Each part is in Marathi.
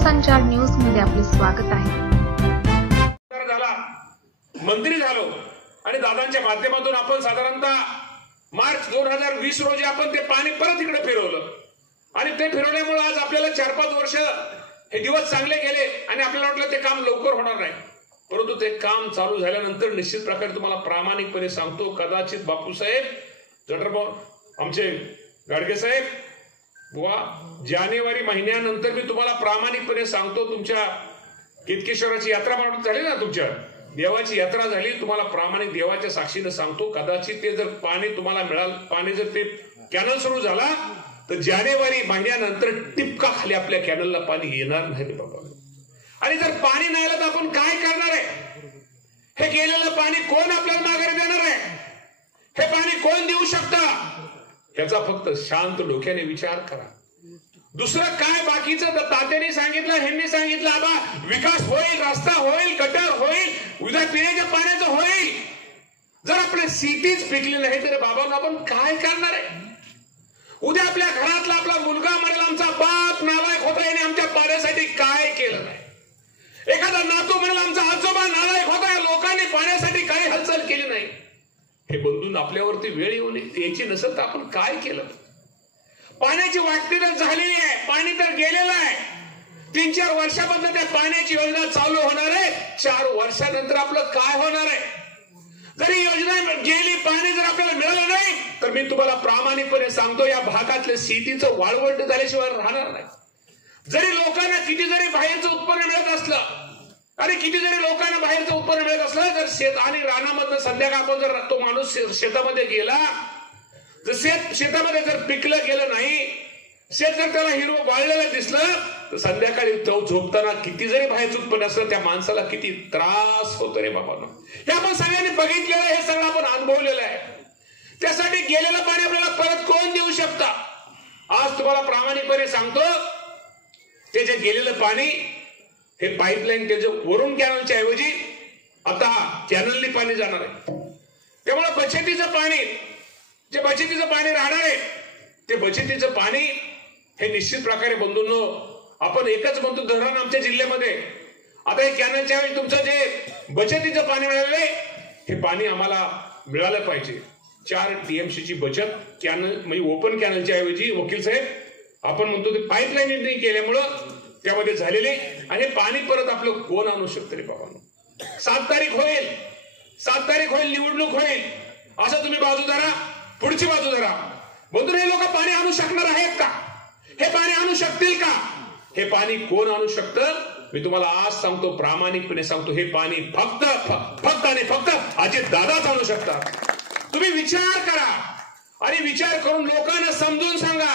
जनसंचार न्यूज मध्ये आपले स्वागत आहे. मंत्री झालो आणि दादांच्या माध्यमातून आपण साधारणतः मार्च 2020 रोजी आपण ते पाणी परत इकडे फिरवलं आणि ते फिरवल्यामुळे आज आपल्याला 4-5 वर्ष हे दिवस चांगले गेले आणि आपल्याला वाटलं ते काम लवकर होणार नाही, परंतु ते काम चालू झाल्यानंतर निश्चित प्रकारे तुम्हाला प्रामाणिकपणे सांगतो, कदाचित बापूसाहेब जटरभाऊ आमचे गाडगे साहेब बुवा जानेवारी महिन्यानंतर मी तुम्हाला प्रामाणिकपणे सांगतो, तुमच्या केतकेश्वराची यात्रा झाली ना, तुमच्या देवाची यात्रा झाली, तुम्हाला प्रामाणिक देवाच्या साक्षीने सांगतो, कदाचित ते जर पाणी तुम्हाला मिळालं, पाणी जर ते कॅनल सुरू झाला तर जानेवारी महिन्यानंतर टिपका खाली आपल्या कॅनलला पाणी येणार नाही बाबा. आणि जर पाणी नाही आलं तर आपण काय करणार आहे? हे गेलेलं पाणी कोण आपल्याला माघारी देणार आहे? हे पाणी कोण देऊ शकतं? याचा फक्त शांत डोक्याने विचार करा. दुसरं काय बाकीचं तात्याने सांगितलं, ह्यांनी सांगितलं, आबा विकास होईल, रस्ता होईल, गटर होईल, उद्या पिण्याच्या पाण्याचं होईल. जर आपले सिटीच पिकली नाही तर बाबांना आपण काय करणार आहे? उद्या आपल्या घरातला आपला मुलगा म्हणेल आमचा बाप नालायक होता, याने आमच्या पाण्यासाठी काय केलं नाही. एखादा नातू म्हणेल आमचा आजोबा नालायक होता, लोकांनी पाण्यासाठी काही हालचाल केली नाही. हे बंधून आपल्यावरती वेळ येऊन यायची नसेल तर आपण काय केलं? पाण्याची वाटणी तर झालेली आहे, पाणी तर गेलेलं आहे. 3-4 वर्षापासून त्या पाण्याची योजना चालू होणार आहे. 4 वर्षानंतर आपलं काय होणार आहे? जरी योजना गेली, पाणी जर आपल्याला मिळालं नाही तर मी तुम्हाला प्रामाणिकपणे सांगतो, या भागातल्या सिटीचं वाळवंट झाल्याशिवाय राहणार नाही. जरी लोकांना किती जरी बाहेरचं उत्पन्न मिळत असलं आणि किती जरी लोकांना बाहेरचं उत्पन्न मिळत असलं, जर शेत आणि रानामधनं संध्याकाळ आपण जर तो माणूस शेतामध्ये गेला, जर शेतामध्ये जर पिकलं गेलं नाही, शेत जर त्याला हिरवं वाळलेलं दिसलं तर संध्याकाळी तो झोपताना किती जरी बाहेरचं उत्पन्न असलं त्या माणसाला किती त्रास होतो रे बाबांनो. हे आपण सगळ्यांनी बघितलेलं, हे सगळं आपण अनुभवलेलं आहे. त्यासाठी गेलेलं पाणी आपल्याला परत कोण देऊ शकता? आज तुम्हाला प्रामाणिकपणे सांगतो, ते जे गेलेलं पाणी हे पाईपलाईन त्याच्या वरून कॅनलच्या ऐवजी आता कॅनलनी पाणी जाणार आहे. त्यामुळे बचतीचं पाणी, जे बचतीचं पाणी राहणार आहे, ते बचतीचं पाणी हे निश्चित प्रकारे बंधूंनो, आपण एकच म्हणतो धरण आमच्या जिल्ह्यामध्ये, आता हे कॅनलच्या ऐवजी तुमचं जे बचतीचं पाणी मिळालेलं आहे, हे पाणी आम्हाला मिळालं पाहिजे. 4 TMC ची बचत कॅनल म्हणजे ओपन कॅनलच्या ऐवजी वकील साहेब आपण म्हणतो ते पाईपलाईन केल्यामुळं त्यामध्ये झालेले, आणि पाणी परत आपलं कोण आणू शकतं रे बाबांनो? 7 तारीख होईल, 7 तारीख होईल, निवडणूक होईल, असं तुम्ही बाजू धरा, पुढची बाजू धरा. बंधू, हे लोक पाणी आणू शकणार आहेत का? हे पाणी आणू शकतील का? हे पाणी कोण आणू शकतं? मी तुम्हाला आज सांगतो, प्रामाणिकपणे सांगतो, हे पाणी फक्त आणि फक्त अजित दादाच आणू शकतात. तुम्ही विचार करा आणि विचार करून लोकांना समजून सांगा,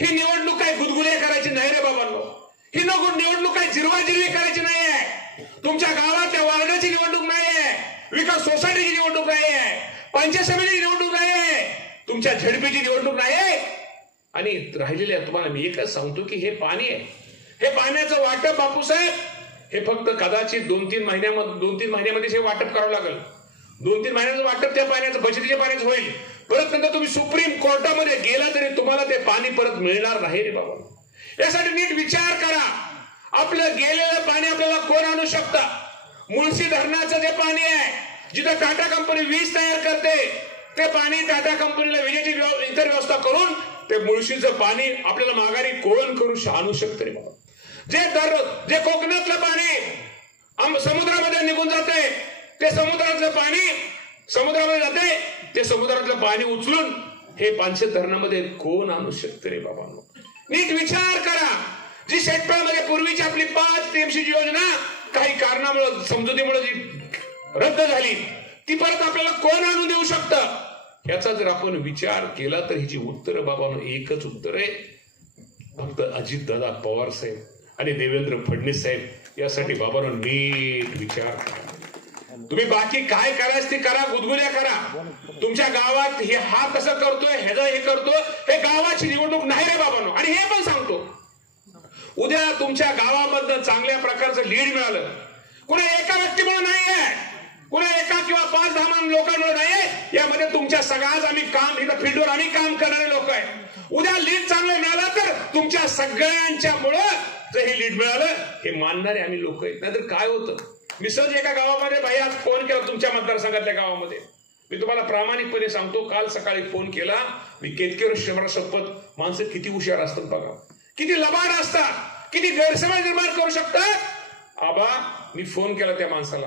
ही निवडणूक काय गुदगुले करायची नाही रे बाबांनो. ही निवडणूक काय जिरवाजिरवी करायची नाही आहे. तुमच्या गावाच्या वार्डाची निवडणूक नाही आहे, विकास सोसायटीची निवडणूक नाही आहे, पंचायत समितीची निवडणूक नाही आहे, तुमच्या झडपीची निवडणूक नाही आहे. आणि राहिलेल्या तुम्हाला मी एकच सांगतो की हे पाणी आहे, हे पाण्याचं वाटप बापूसाहेब हे फक्त कदाचित 2-3 महिन्यामध्ये हे वाटप करावं लागेल. 2-3 महिन्याचं वाटप त्या पाण्याचं, बचतीच्या पाण्याचं होईल. परत नंतर तुम्ही सुप्रीम कोर्टामध्ये गेला तरी तुम्हाला ते पाणी परत मिळणार नाही रे बाबा. यासाठी नीट विचार करा. आपलं गेलेलं पाणी आपल्याला कोण आणू शकतं? मुळशी धरणाचं जे पाणी आहे, जिथं टाटा कंपनी वीज तयार करते, ते पाणी टाटा कंपनीला विजेची इतर व्यवस्था करून ते मुळशीचं पाणी आपल्याला माघारी कोण आणू शकतं रे बाबा. जे कोकणातलं पाणी समुद्रामध्ये निघून जाते, ते समुद्रातलं पाणी समुद्रामध्ये जाते, ते समुद्रातलं पाणी उचलून हे पानशेत धरणामध्ये कोण आणू शकतं रे बाबांनो? नीट विचार करा. जी शेततळ्यामध्ये पूर्वीची आपली 5 TMC ची योजना काही कारणामुळे, समजुतीमुळे जी रद्द झाली, ती परत आपल्याला कोण आणून देऊ शकतं? याचा जर आपण विचार केला तर ह्याची उत्तर बाबांनो एकच उत्तर आहे, फक्त अजितदादा पवार साहेब आणि देवेंद्र फडणवीस साहेब. यासाठी बाबांनो नीट विचार करा. तुम्ही बाकी काय करायचं ते करा, गुदगुल्या करा. तुमच्या गावात हा कसं करतोय, ह्याचा हे करतो, हे गावाची निवडणूक नाही रे बाबांनो. आणि हे पण सांगतो, उद्या तुमच्या गावामधनं चांगल्या प्रकारचं लीड मिळालं, कुणा एका व्यक्तीमुळे नाहीये, कुणा एका किंवा 5-10 लोकांमुळे नाहीये, यामध्ये तुमच्या सगळ्याच आम्ही काम इथं फील्डवर आम्ही काम करणारे लोक आहे. उद्या लीड चांगलं मिळालं तर तुमच्या सगळ्यांच्या मुळे जर हे लीड मिळालं हे मानणारे आम्ही लोक आहेत. नाहीतर काय होतं, मी सहज एका गावामध्ये भाई आज फोन केला तुमच्या मतदारसंघातल्या गावामध्ये. मी तुम्हाला प्रामाणिकपणे सांगतो, काल सकाळी फोन केला. मी केतकेवर शंभर शपथ, माणसं किती हुशार असतात बघा, किती लबाड असतात, किती गैरसमज निर्माण करू शकतात. आबा मी फोन केला त्या माणसाला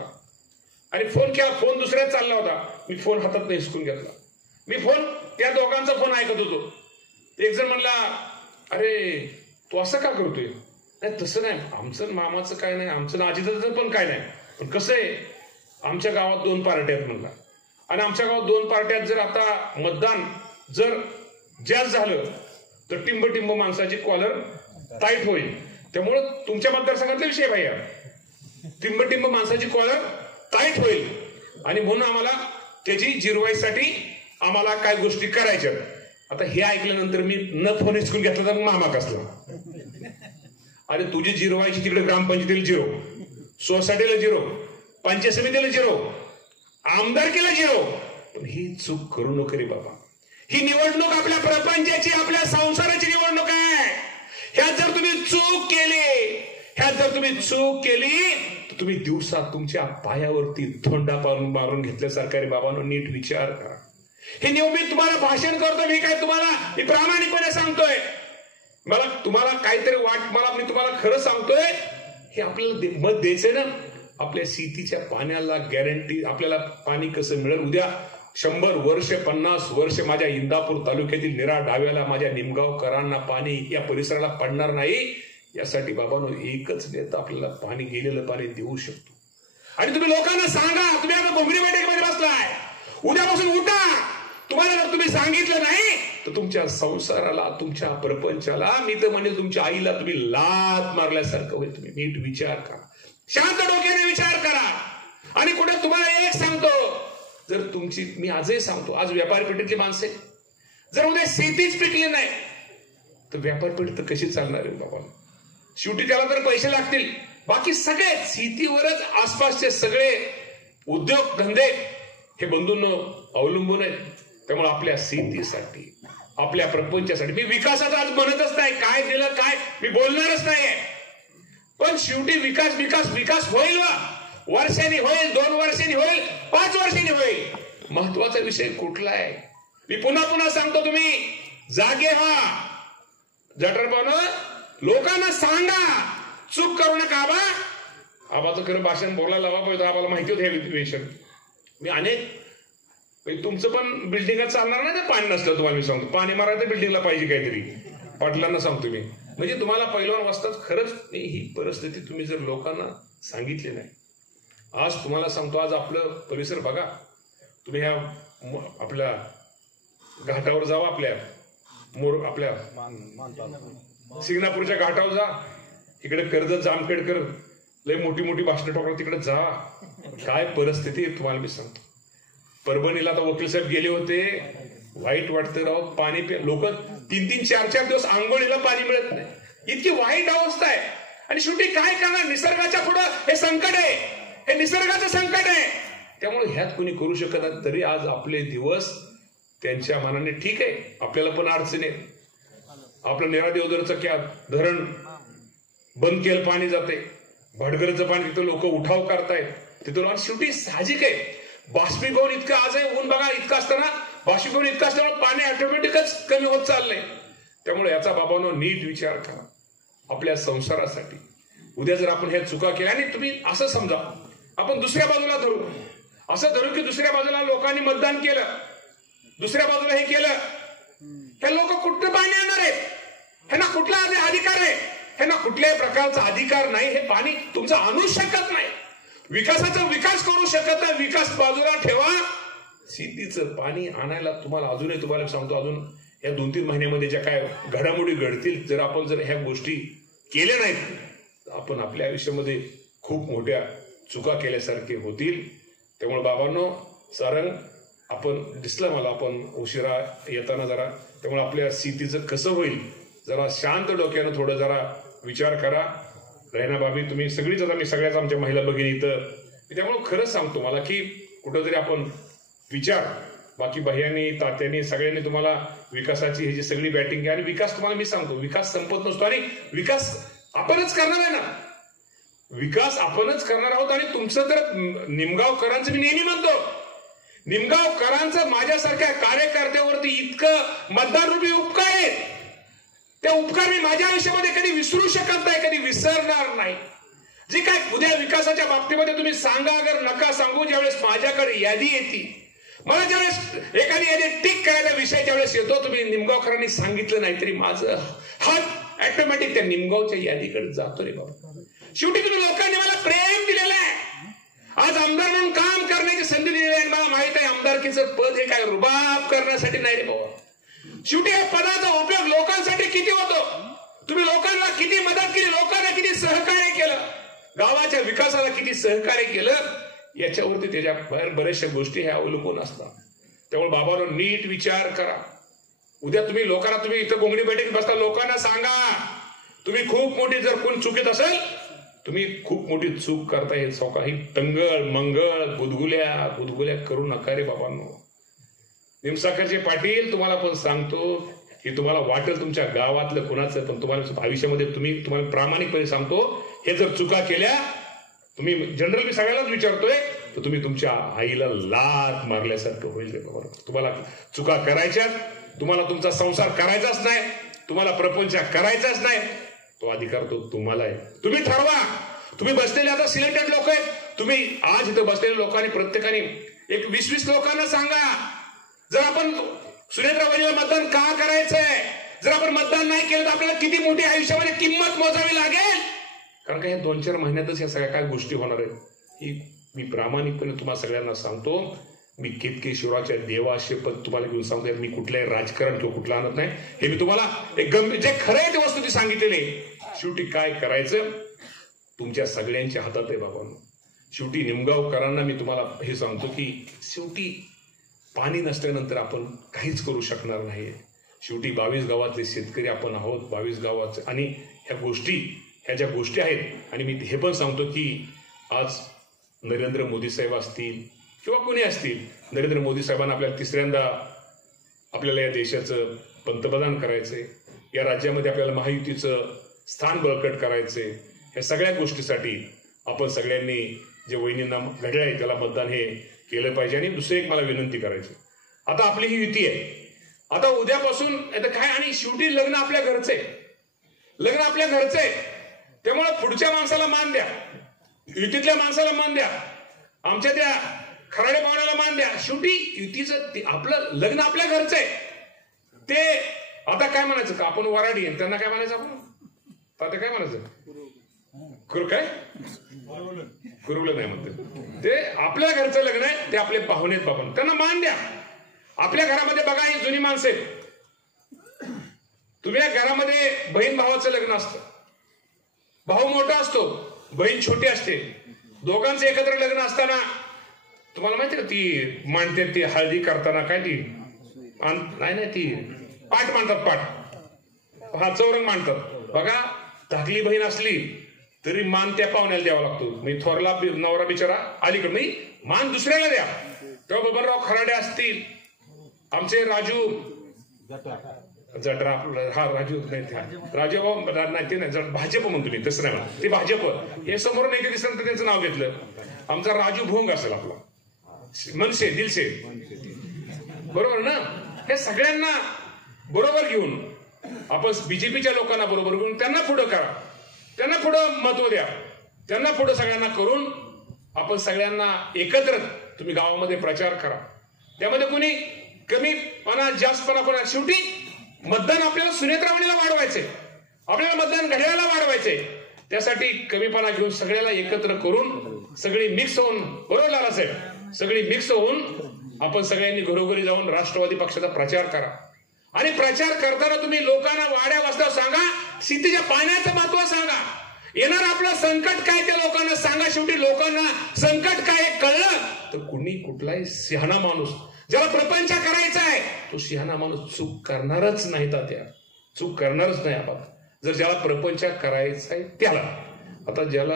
आणि फोन केला, फोन दुसऱ्याच चालला होता. मी फोन हातात नाही हिसकून घेतला. मी फोन त्या दोघांचा फोन ऐकत होतो. एक जण म्हणला, अरे तू असं का करतोय? नाही तसं नाही, आमचं मामाचं काय नाही, आमचं आजीचं पण काय नाही, पण कसं आहे आमच्या गावात 2 पार्ट्या आहेत म्हणला. आणि आमच्या गावात 2 पार्ट्यात जर आता मतदान जर जास्त झालं तर टिंब माणसाची कॉलर टाईट होईल. त्यामुळं तुमच्या मतदारसंघातला विषय भैया, टिंब माणसाची कॉलर टाईट होईल आणि म्हणून आम्हाला त्याची जिरवाईसाठी आम्हाला काय गोष्टी करायच्या. आता हे ऐकल्यानंतर मी न फोन हिसकून घेतला तर मामा कसला, अरे तुझी जिरवायची तिकडे ग्रामपंचायतीला जिरो, सोसायटीला जिरो, पंचायत समितीला जिरो, आमदारकीला जिरो. पण ही चूक करू नको रे बाबा. ही निवडणूक आपल्या प्रपंचाची, आपल्या संसाराची निवडणूक आहे. ह्यात जर तुम्ही चूक केली तर तुम्ही दिवसात तुमच्या पायावरती धोंडा मारून घेतल्यासारखा रे बाबांनो, नीट विचार करा. हे नियमित तुम्हाला भाषण करतो मी प्रामाणिकपणे सांगतोय. मला तुम्हाला काहीतरी मी तुम्हाला खरं सांगतोय, हे आपल्याला मत द्यायचंय ना. आपल्या शेतीच्या पाण्याला गॅरंटी, आपल्याला पाणी कसं मिळेल उद्या 100 वर्ष 50 वर्ष माझ्या इंदापूर तालुक्यातील निरा डाव्याला माझ्या निमगावकरांना पाणी या परिसराला पडणार नाही. यासाठी बाबांनो एकच नेता आपल्याला पाणी, गेलेलं पाणी देऊ शकतो. आणि तुम्ही लोकांना सांगा, तुम्ही आता घोंगडी बैठकीमध्ये बसलाय, उद्यापासून उठा. तुम्हाला जर तुम्ही सांगितलं नाही तर तुमच्या संसाराला, तुमच्या प्रपंचाला, मी तर म्हणजे तुमच्या आईला तुम्ही लात मारल्यासारखं होईल. तुम्ही नीट विचार करा, शांत डोक्याने विचार करा. आणि कुठे तुम्हाला एक सांगतो, जर तुमची, मी आजही सांगतो, आज व्यापारी पेठेतली माणसे जर उद्या शेतीच पिकली नाही तर व्यापारी पेठ तर कशी चालणार आहे बाबा. शेवटी त्याला तर पैसे लागतील. बाकी सगळे शेतीवरच आसपासचे सगळे उद्योग धंदे हे बंधूंनो अवलंबून आहेत. त्यामुळे आपल्या शेतीसाठी, आपल्या प्रपंचासाठी मी विकासाचा आज म्हणतच नाही, काय दिलं काय मी बोलणारच नाहीये. पण शेवटी विकास होईल, वर्षांनी होईल, 2 वर्षांनी होईल, 5 वर्षांनी होईल. महत्वाचा विषय कुठला आहे मी पुन्हा सांगतो, तुम्ही जागे व्हा. जटरपण लोकांना सांगा, चूक करू नका. आबाचं खरं भाषण बोलायला लावा पाहिजे, आम्हाला माहिती होतं हे विषय. मी अनेक, तुमचं पण बिल्डिंगात चालणार नाही ना पाणी नसलं. तुम्हाला मी सांगतो, पाणी मारायचं बिल्डिंगला पाहिजे काहीतरी. पाटलांना सांगतो मी, म्हणजे तुम्हाला पहिल्यावर वाजताच खरंच ही परिस्थिती तुम्ही जर लोकांना सांगितली नाही. आज तुम्हाला सांगतो, आज आपलं परिसर बघा, तुम्ही ह्या आपल्या घाटावर जावा, आपल्या सिंगणापूरच्या घाटावर जा, इकडे कर्जत जामखेडकर लय मोठी भाषणं टाकतात, तिकडे जा. काय परिस्थिती आहे तुम्हाला मी सांगतो. परभणीला आता वकील साहेब गेले होते, वाईट वाटतं राव. पाणी लोक 3-3, 4-4 दिवस आंघोळीला पाणी मिळत नाही, इतकी वाईट अवस्था आहे. आणि शेवटी काय करणार, निसर्गाच्या पुढं हे संकट आहे, हे निसर्गाचं संकट आहे. त्यामुळे ह्यात कोणी करू शकत नाही. तरी आज आपले दिवस त्यांच्या मनाने ठीक आहे, आपल्याला पण अडचण आहे. आपलं नेरा देवधरचं धरण बंद केलं, पाणी जाते, भटगरचं पाणी तिथं लोक उठाव करतायत तिथं. शेवटी साहजिक आहे, बाष्पीभवन इतकं आज आहे, ऊन बघा इतकं असताना, बाष्पीभवन इतकं असताना पाणी ऑटोमॅटिकच कमी होत चाललंय. त्यामुळे याचा बाबांनो नीट विचार करा आपल्या संसारासाठी. उद्या जर आपण ह्या चुका केल्या, आणि तुम्ही असं समजा आपण दुसऱ्या बाजूला धरू, असं धरू की दुसऱ्या बाजूला लोकांनी मतदान केलं, दुसऱ्या बाजूला हे केलं, हे लोक कुठं पाणी आणणार आहेत? ह्यांना कुठला अधिकार आहे? ह्यांना कुठल्याही प्रकारचा अधिकार नाही. हे पाणी तुमचं आणू शकत नाही. विकासाचा विकास करू शकत नाही. विकास बाजूला ठेवा, शेतीचं पाणी आणायला तुम्हाला सांगतो, अजून या 2-3 महिन्यामध्ये ज्या काय घडामोडी घडतील, जर आपण ह्या गोष्टी केल्या नाहीत तर आपण आपल्या आयुष्यामध्ये खूप मोठ्या चुका केल्यासारखे होतील. त्यामुळे बाबांनो, सारंग आपण दिसलं मला, आपण उशिरा येताना जरा, त्यामुळे आपल्या शेतीचं कसं होईल जरा शांत डोक्यानं थोडं जरा विचार करा. रैना बाबी तुम्ही सगळीच, आता मी सगळ्याच आमच्या महिला भगिनी इथं, त्यामुळे खरंच सांगतो मला की कुठंतरी आपण विचार बाकी भैयांनी तात्यांनी सगळ्यांनी तुम्हाला विकासाची ही जी सगळी बॅटिंग आहे, आणि विकास तुम्हाला मी सांगतो, विकास संपत नसतो आणि विकास आपणच करणार आहे ना, विकास आपणच करणार आहोत. आणि तुमचं तर निमगावकरांचं मी नेहमी म्हणतो, निमगावकरांचं माझ्यासारख्या कार्यकर्त्यावरती इतकं मतदाररूपी उपकार आहेत, त्या उपकार मी माझ्या आयुष्यामध्ये कधी विसरू शकत नाही, कधी विसरणार नाही. जे काय उद्या विकासाच्या बाबतीमध्ये तुम्ही सांगा, अगर नका सांगू, ज्यावेळेस माझ्याकडे यादी येते, मला ज्यावेळेस एखादी यादी टिक करायचा विषय ज्यावेळेस येतो, तुम्ही निमगावकरांनी सांगितलं नाही तरी माझं हात ऑटोमॅटिक त्या निमगावच्या यादीकडे जातो रे बाबा. शेवटी तुम्ही लोकांनी मला प्रेम दिलेलं आहे, आज आमदार म्हणून काम करण्याची संधी दिलेली आहे. मला माहित आहे आमदारकीचं पद हे काय रुबाब करण्यासाठी नाही रे बाबा. शेवटी या पदाचा उपयोग लोकांसाठी किती होतो, तुम्ही लोकांना किती मदत केली, लोकांना किती सहकार्य केलं, गावाच्या विकासाला किती सहकार्य केलं, याच्यावरती त्याच्या बऱ्याचशा गोष्टी ह्या अवलंबून असतात. त्यामुळे बाबांनो नीट विचार करा. उद्या तुम्ही लोकांना, तुम्ही इथं गोंगडी बैठकीत बसता, लोकांना सांगा तुम्ही खूप मोठी जर कोण चुकीत असेल, तुम्ही खूप मोठी चूक करता, हे काही टंगळ मंगळ गुदगुल्या करू नका रे बाबांनो. निमसाखरचे पाटील तुम्हाला पण सांगतो की तुम्हाला वाटेल तुमच्या गावातलं कोणाचं, पण तुम्हाला आयुष्यामध्ये तुम्हाला प्रामाणिकपणे सांगतो, हे जर चुका केल्या, तुम्ही जनरल मी सगळ्यालाच विचारतोय, तर तुम्ही तुमच्या आईला लाथ मारल्यासारखं होईल रे बाबा. तुम्हाला चुका करायच्या, तुम्हाला तुमचा संसार करायचाच नाही, तुम्हाला प्रपंच करायचाच नाही, तो अधिकार तो तुम्हाला आहे. तुम्ही ठरवा. तुम्ही बसलेले आता सिलेक्टेड लोक आहेत, तुम्ही आज इथं बसलेल्या लोकांनी प्रत्येकाने एक 20-20 लोकांना सांगा, जर आपण सुनेत्रा वहिनीला मतदान का करायचंय, जर आपण मतदान नाही केलं तर आपल्याला किती मोठी आयुष्यामध्ये किंमत मोजावी लागेल. कारण का हे 2-4 महिन्यातच ह्या सगळ्या काय गोष्टी होणार आहेत, ही मी प्रामाणिकपणे तुम्हाला सगळ्यांना सांगतो. मी केतकेश्वराच्या देवाशेपथ तुम्हाला घेऊन सांगतो, मी कुठल्याही राजकारण किंवा कुठलं आणत नाही. हे मी तुम्हाला एक गंभीर जे खरं आहे ते वस्तू ती सांगितलेली. शेवटी काय करायचं तुमच्या सगळ्यांच्या हातात आहे बाबांनो. शेवटी निमगावकरांना मी तुम्हाला हे सांगतो की शेवटी पाणी नसल्यानंतर आपण काहीच करू शकणार नाही. शेवटी 22 गावातले शेतकरी आपण आहोत, 22 गावाचे, आणि ह्या ज्या गोष्टी आहेत. आणि मी हे पण सांगतो की आज नरेंद्र मोदी साहेब असतील किंवा कोणी असतील, नरेंद्र मोदी साहेबांना आपल्याला तिसऱ्यांदा आपल्याला या देशाचं पंतप्रधान करायचंय, या राज्यामध्ये आपल्याला महायुतीचं स्थान बळकट करायचंय. या सगळ्या गोष्टीसाठी आपण सगळ्यांनी जे वहिनींना घडलं आहे त्याला मतदान हे केलं पाहिजे. आणि दुसरं एक मला विनंती करायची, आता आपली ही युती आहे, आता उद्यापासून आता काय, आणि शेवटी लग्न आपल्या घरचे, लग्न आपल्या घरचे, त्यामुळे पुढच्या माणसाला मान द्या, युतीतल्या माणसाला मान द्या, आमच्या त्या खराडे पाहुण्याला मान द्या. शेवटी युतीचं आपलं लग्न आपल्या घरचं आहे. ते आता काय म्हणायचं का आपण वराडी आहे, त्यांना काय म्हणायचं आपण, आता काय म्हणायचं काय कुरुलं नाही म्हणते, ते आपल्या घरचं लग्न आहे, ते आपले पाहुणे आहेत बाबा, त्यांना मान द्या. आपल्या घरामध्ये बघा ही जुनी माणसं आहेत, तुम्ही घरामध्ये बहीण भावाचं लग्न असतं, भाऊ मोठा असतो, बहीण छोटी असते, दोघांचं एकत्र लग्न असताना तुम्हाला माहिती का ती मांडते, ती हळदी करताना काय ती नाही ती पाठ मांडतात, पाठ हा चौरंग मांडतात बघा. धाकली बहीण असली तरी मान त्या पाहुण्याला द्यावा लागतो. मी थोरला नवरा बिचारा अलीकडे नाही, मान दुसऱ्याला द्या. तेव्हा बबनराव खराडे असतील, आमचे राजू जटरा, हा राजू नाही, राजूभाऊ नाही, ते नाही, भाजप म्हणतो मी, तसं नाही म्हणा, ते भाजप हे समोरून एक दिवसानंतर त्यांचं नाव घेतलं. आमचा राजू भोंग असेल, आपला मनसे दिलसे, बरोबर ना. हे सगळ्यांना बरोबर घेऊन आपण बीजेपीच्या लोकांना बरोबर घेऊन त्यांना पुढं करा, त्यांना पुढं महत्व द्या, त्यांना पुढं सगळ्यांना करून आपण सगळ्यांना एकत्र तुम्ही गावामध्ये प्रचार करा. त्यामध्ये कोणी कमीपणा जास्तपणा कोणा, शेवटी मतदान आपल्याला सुनेत्रा वहिनीला वाढवायचंय, आपल्याला मतदान घड्याळाला वाढवायचंय. त्यासाठी कमीपणा घेऊन सगळ्याला एकत्र करून सगळी मिक्स होऊन, बरोबर लाला साहेब, सगळी मिक्स होऊन आपण सगळ्यांनी घरोघरी जाऊन राष्ट्रवादी पक्षाचा प्रचार करा. आणि प्रचार करताना तुम्ही लोकांना वाड्या वाजता सांगा, शेतीच्या पाण्याचं महत्व सांगा, येणार आपलं संकट काय ते लोकांना सांगा. शेवटी लोकांना संकट काय कळलं तर कुणी कुठलाही शहाणा माणूस ज्याला प्रपंच करायचा आहे तो शहाणा माणूस चूक करणारच नाही, तात्या चूक करणारच नाही. आपण जर ज्याला प्रपंच करायचा आहे त्याला, आता ज्याला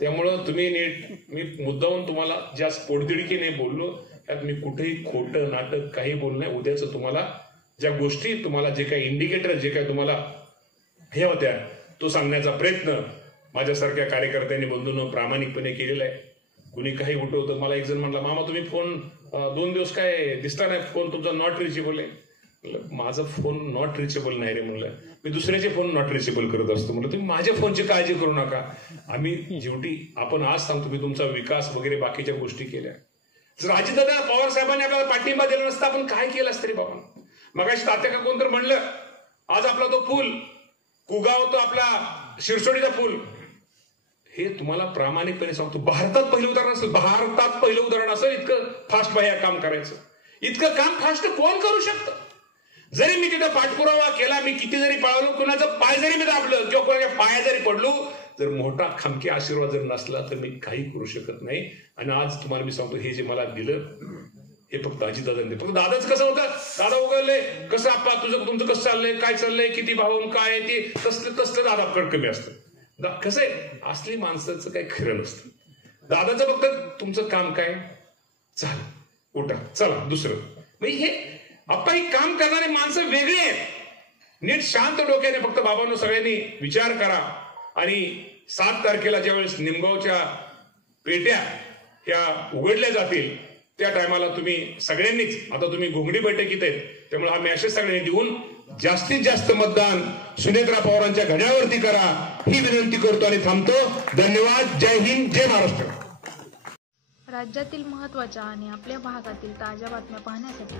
त्यामुळं तुम्ही नीट, मी मुद्दाहून तुम्हाला ज्या पोटतिडकीने बोललो त्यात मी कुठेही खोटं नाटक काही बोलणं नाही. उद्याचं तुम्हाला ज्या गोष्टी, तुम्हाला जे काही इंडिकेटर, जे काही तुम्हाला हे होत्या, तो सांगण्याचा प्रयत्न माझ्यासारख्या कार्यकर्त्यांनी, बंधूंनो प्रामाणिकपणे केलेला आहे. कुणी काही उठवतं. मला एक जण म्हणला, मामा तुम्ही फोन 2 दिवस काय दिसता नाही, फोन तुमचा नॉट रिचेबल आहे. माझा फोन नॉट रिचेबल नाही रे म्हणलं, मी दुसऱ्याचे फोन नॉट रिचेबल करत असतो. म्हणलं तुम्ही माझ्या फोनची काळजी करू नका. आम्ही जेवढी आपण आज सांगतो मी तुमचा विकास वगैरे बाकीच्या गोष्टी केल्या. जर अजितदादा पवार साहेबांनी आपल्याला पाठिंबा दिला नसता आपण काय केलं असतं रे बाबा. मगाशी तात्या का कोणतर म्हणलं, आज आपला तो पूल कुगाव, तो आपला शिरसोडीचा पूल, हे तुम्हाला प्रामाणिकपणे सांगतो भारतात पहिलं उदाहरण असेल, भारतात पहिलं उदाहरण असेल इतकं फास्ट बाह्य काम करायचं. इतकं काम फास्ट कोण करू शकतं. जरी मी तिथं पाठपुरावा केला, मी किती जरी पळालो, कुणाचं पाय जरी मी दाबलं किंवा कोणाच्या पाया जरी पडलो, जर मोठा खमकी आशीर्वाद जर नसला तर मी काही करू शकत नाही. आणि आज तुम्हाला मी सांगतो, हे जे मला दिलं हे फक्त अजितदादांनी. फक्त दादाच कसं होतं, दादा उगवले कसं आपा तुमचं कसं चाललंय, काय चाललंय, किती भावून काय आहे, ते तसलं दादाकडे कमी असतं. कसं आहे, असली माणसाचं काही खरं नसतं. दादाचं फक्त तुमचं काम काय, चाल उठा चला दुसरं. म्हणजे हे आप्पा ही काम करणारे माणसं वेगळी आहेत. नीट शांत डोक्याने फक्त बाबांनो सगळ्यांनी विचार करा. आणि 7 तारखेला ज्यावेळेस निमगावच्या पेट्या ह्या उघडल्या जातील त्या टायमाला तुम्ही सगळ्यांनीच, आता तुम्ही घोंगडी बैठकीत आहेत त्यामुळे हा मॅसेज सगळ्यांनी देऊन जास्तीत जास्त मतदान सुनेत्रा पवारांच्या घड्यावरती करा ही विनंती करतो आणि थांबतो. धन्यवाद. जय हिंद, जय महाराष्ट्र. राज्यातील महत्त्वाच्या आणि आपल्या भागातील ताज्या बातम्या पाहण्यासाठी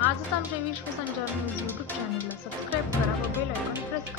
आजच आमच्या विश्वसंचार न्यूज YouTube चॅनलला सबस्क्राईब करा व बेल आयकॉन प्रेस करा.